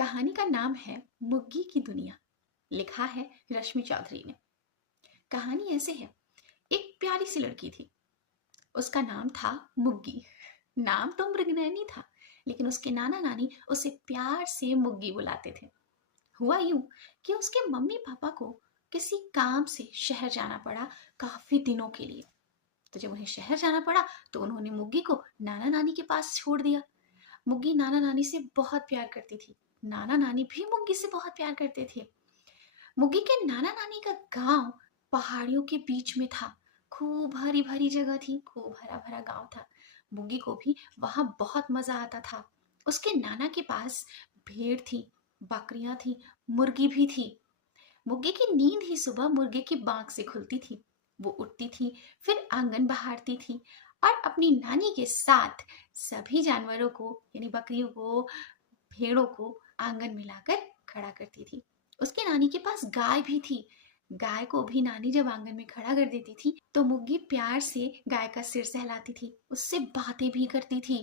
कहानी का नाम है मुग्गी की दुनिया। लिखा है रश्मि चौधरी ने। कहानी ऐसे है, एक प्यारी सी लड़की थी। उसका नाम था मुग्गी। नाम तो मृगनयनी था, लेकिन उसके नाना नानी उसे प्यार से मुग्गी बुलाते थे। हुआ यूं कि उसके मम्मी पापा को किसी काम से शहर जाना पड़ा, काफी दिनों के लिए। तो जब उन्हें शहर जाना पड़ा तो उन्होंने मुग्गी को नाना नानी के पास छोड़ दिया। मुग्गी नाना नानी से बहुत प्यार करती थी। नाना नानी भी मुग्गी से बहुत प्यार करते थे। मुग्गी के नाना नानी का गांव पहाड़ियों के बीच में था। खूब हरी भरी जगह थी, खूब हरा भरा गांव था। मुग्गी को भी वहां बहुत मजा आता था। उसके नाना के पास भेड़ थी, बकरियां थी, मुर्गी भी थी। मुर्गे की नींद ही सुबह मुर्गे की बांग से खुलती थी। वो उठती थी, फिर आंगन बहारती थी और अपनी नानी के साथ सभी जानवरों को यानी बकरियों को, भेड़ों को आंगन में लाकर खड़ा करती थी। उसकी नानी के पास गाय भी थी। गाय को भी नानी जब आंगन में खड़ा कर देती थी तो मुग्गी प्यार से गाय का सिर सहलाती थी, उससे बातें भी करती थी।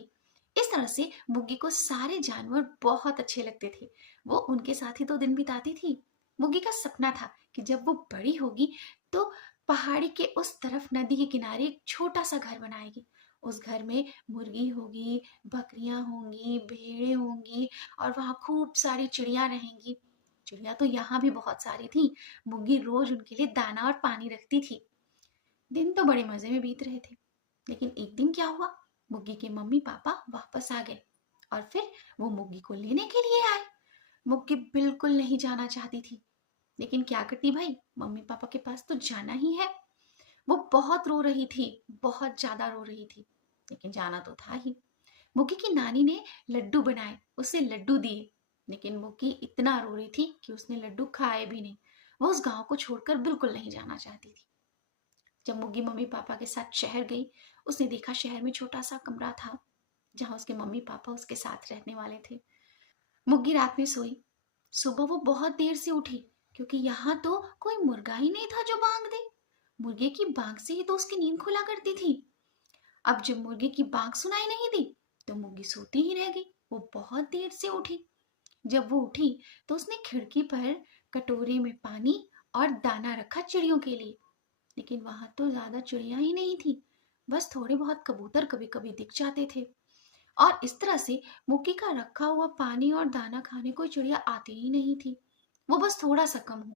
इस तरह से मुग्गी को सारे जानवर बहुत अच्छे लगते थे। वो उनके साथ ही तो दिन बिताती थी। मुग्गी का सपना था कि जब वो बड़ी होगी तो पहाड़ी के उस तरफ नदी के किनारे एक छोटा सा घर बनाएगी। उस घर में मुर्गी होगी, बकरियां होंगी, भेड़ें होंगी और वहां खूब सारी चिड़िया रहेंगी। चिड़िया तो यहाँ भी बहुत सारी थी। मुग्गी रोज उनके लिए दाना और पानी रखती थी। दिन तो बड़े मजे में बीत रहे थे, लेकिन एक दिन क्या हुआ, मुग्गी के मम्मी पापा वापस आ गए और फिर वो मुग्गी को लेने के लिए आए। मुग्गी बिल्कुल नहीं जाना चाहती थी, लेकिन क्या करती भाई, मम्मी पापा के पास तो जाना ही है। वो बहुत रो रही थी, बहुत ज्यादा रो रही थी, लेकिन जाना तो था ही। मुग्गी की नानी ने लड्डू बनाए, उसे लड्डू दिए, लेकिन मुग्गी इतना रो रही थी कि उसने लड्डू खाए भी नहीं। वो उस गांव को छोड़कर बिल्कुल नहीं जाना चाहती थी। जब मुग्गी मम्मी पापा के साथ शहर गई, उसने देखा शहर में छोटा सा कमरा था जहां उसके मम्मी पापा उसके साथ रहने वाले थे। मुग्गी रात में सोई। सुबह वो बहुत देर से उठी, क्योंकि यहाँ तो कोई मुर्गा ही नहीं था जो बांग दे। मुर्गे की बांग से ही तो उसकी नींद खुला करती थी। अब जब मुर्गे की बांग सुनाई नहीं दी तो मुग्गी सोती ही रह गई। वो बहुत देर से उठी। जब वो उठी तो उसने खिड़की पर कटोरे में पानी और दाना रखा चिड़ियों के लिए, लेकिन वहां तो ज्यादा चिड़िया ही नहीं थी। बस थोड़े बहुत कबूतर कभी कभी दिख जाते थे। और इस तरह से मुक्की का रखा हुआ पानी और दाना खाने कोई चिड़िया आती ही नहीं थी। वो बस थोड़ा सा कम